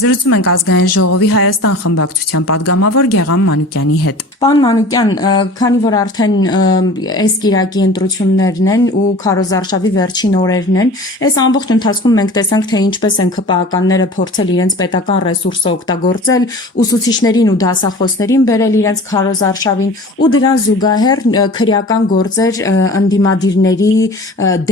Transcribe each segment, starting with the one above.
Զրուցում ենք ազգային ժողովի Հայաստան խմբակցության падգամավոր Գեղամ Մանուկյանի հետ։ Պարոն Մանուկյան, քանի որ արդեն այս կիրակի ընտրություններն են ու քարոզարշավի վերջին օրերն են, այս ամբողջ ընթացքում մենք տեսանք, թե ինչպես են ԿՊԱ-ականները փորձել իրենց պետական ռեսուրսը օգտագործել, ուսուցիչներին ու դասախոսներին բերել իրենց քարոզարշավին ու դրան զուգահեռ քրեական գործեր ընդդիմադիրների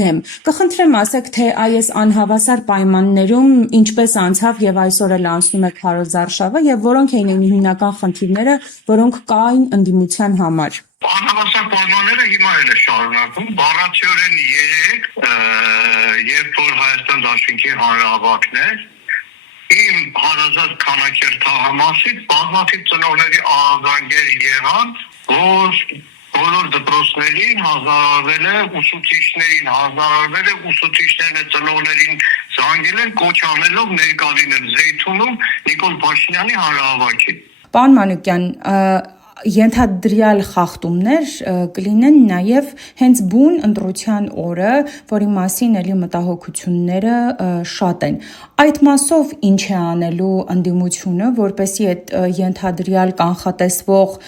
դեմ։ Կխնդրեմ ասեք, թե այս անհավասար պայմաններում ինչպես անցավ եւ այսօր էլ անցնում է քարոզարշավը եւ որոնք էին հիմնական խնդիրները, որոնք կային ընդդիմության համար։ Անհավասար պայմանները հիմա էլ է շարունակվում, բառացիորեն 3, երբ որ Հայաստան Դաշնքի հանրահավաքն էր, իմ հարազատ քանակեր թաղամասից բազմաթիվ ծնողների ահազանգեր եղան, որ բոլոր դպրոցներին հանձնարարվել է ուսուցիչներին, հանձնարարվել է ուսուցիչները ծնողներին զանգել են կոչ անելով ներկա լինել Զեյթունում Նիկոլ Փաշինյանի հանրահավաքին։ Պարոն Մանուկյան, ենթադրյալ խախտումներ կլինեն նաև հենց բուն ընտրության օրը, որի մասին էլի մտահոգությունները շատ են։ Այդ մասով ինչ է անելու ընդդիմությունը, որպեսզի այդ ենթադրյալ կանխատեսվող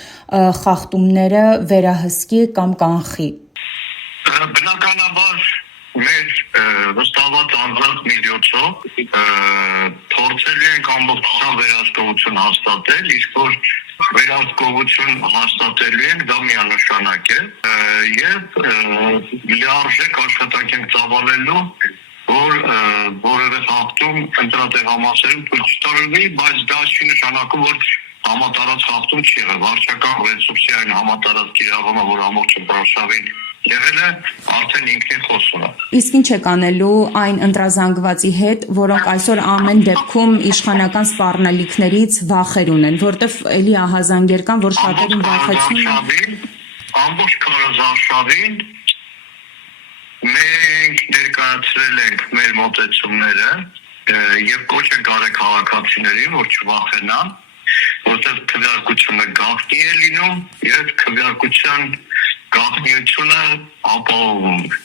խախտումները վերահսկի կամ կանխի։ Բնականաբար մեր վստահված անձանց միջոցով փորձել ենք ամբողջությամբ վերահսկողություն հաստատել, իսկ որ վերահսկողություն հաստատելու ենք, դա միանշանակ է եւ լիարժեք աշխատանք ենք ծավալելու, որ որևէ խախտում ընտրատեղամասերում թույլ չտալվի, բայց դա չի նշանակում, որ համատարած խախտում չի եղել։ Վարչական ռեսուրսային համատարած կիրառումը, որ ամբողջ ընտրաշավին եղել է, արդեն ինքնին խոսում է։ Իսկ ինչ եք անելու այն ընտրազանգվածի հետ, որոնք այսօր ամեն դեպքում իշխանական սպառնալիքներից վախեր ունեն, որտեվ էլի ահազանգեր կան, որ շատերին վախեցնում են։ Ամբողջ քարոզարշավին մենք ներկայացրել ենք մեր մոտեցումները եւ կոչ ենք արել քաղաքացիներին, որ չվախենան, որտեղ քվեարկությունը գաղտնի է լինում եւ քվեարկության գաղտնիությունը ապահովում է։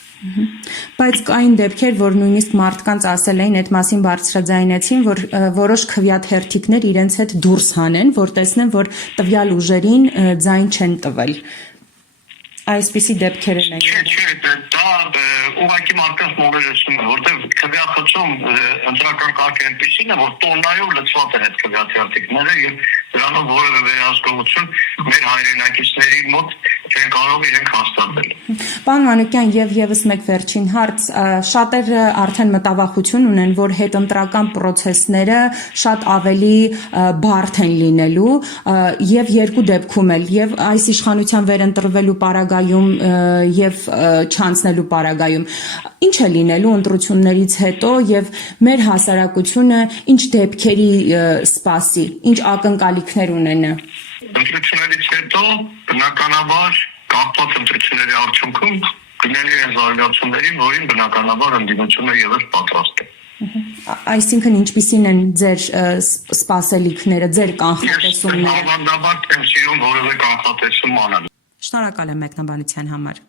Բայց կային դեպքեր, որ նույնիսկ մարդկանց ասել էին, այդ մասին բարձրաձայնեցին, որ որոշ քվեաթերթիկներ իրենց հետ դուրս հանեն, որ տեսնեն, որ տվյալ ուժերին ձայն չեն տվել։ Այսպիսի դեպքեր են եղել։ Չէ, դա ուղղակի մարդկանց մոլորեցնում է, որտեղ քվեախցում ընտրական կարգը այնպեսին է, որ տոննայով լցված են այդ քվեաթերթիկները եւ դրանով որևէ վերահսկողություն մեր հայրենակիցների մոտ չեն կարող իրենք հաստատել։ Պարոն Մանուկյան, եւս մեկ վերջին հարց, շատերը արդեն մտավախություն ունեն, որ հետընտրական process-ները շատ ավելի բարդ են լինելու եւ երկու դեպքում էլ եւ այս իշխանության վերընտրվելու պարագայում եւ չանցնելու պարագայում ինչ է լինելու ընտրություններից հետո եւ մեր հասարակությունը ինչ դեպքերի սպասի, ինչ ակնկալիքներ ունենա։ Ընտրություններից հետո բնականաբար կապված ընտրությունների արդյունքում կլինի այն զարգացումներին, որին բնականաբար ընդդիմությունը եւս պատրաստ է։ Այսինքն ինչպիսին են ձեր սպասելիքները, ձեր կանխատեսումները։ Ես բավականաբար եմ սիրում որևէ կանխատեսում անել։ Շնորհակալ եմ մեկնաբանության համար։